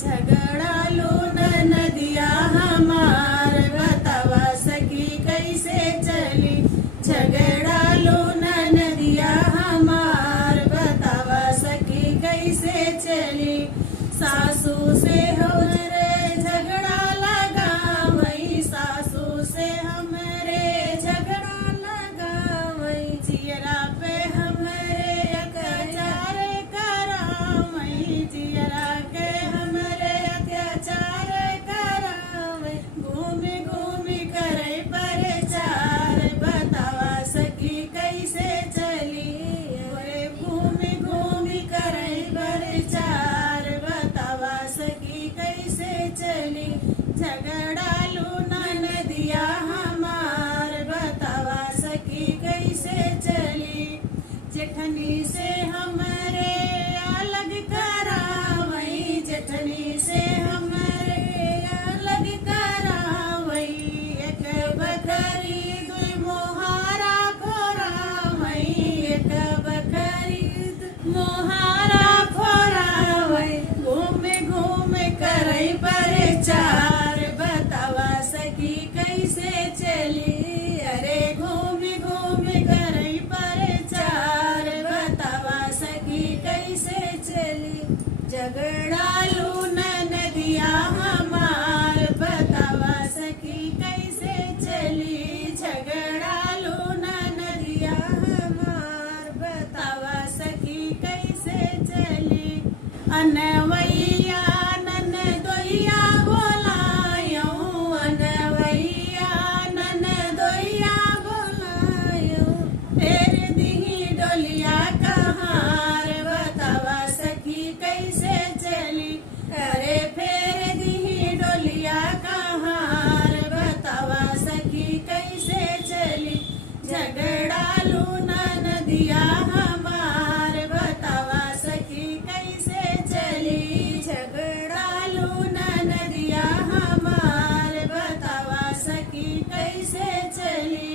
झगड़ालू नदिया हमार बतावा सखी कैसे चली। झगड़ालू नदिया हमार बतावा सखी कैसे चली। सासू से हमरे झगड़ा लगा वही, सासू से हमरे झगड़ा लगा वही। जियरा पे हमरे अत्याचार करा वही, जियरा के हमरे अत्याचार करा वही। घूमी घूमी करे प्रचार बतावा सखी कैसे चली। घूमी घूमी करे प्रचार बतावा सखी कैसे चली। झगड़ालू नदिया हमार बतावा सखी कैसे चली। जेठनी से हमरे अलग करा वही, जेठनी से हमरे अलग करा वही। एक बकरी दुई मोहारा खोरा वही, एक बकरी मोहारा खोरा वही। घूमे घूमे करे प्रचार बतावा सखी कैसे चली। अरे घूमे घूमे करे प्रचार बतावा सखी कैसे चली। झगड़ालू नदिया हमार बतावा सखी कैसे चली। झगड़ालू नदिया हमार बतावा सखी कैसे चली। अनवैया ननदोइया बोलायो, अनवैया ननदोइया बोलायो। फेर दिही डोलिया कहार बतावा सखी कैसे चली। अरे फेर दिही डोलिया कहार बतावा सखी कैसे चली। झगड़ालू नदिया हमार बतावा सखी कैसे चली। झगड़ालू नदिया हमार बतावा सखी कैसे चली।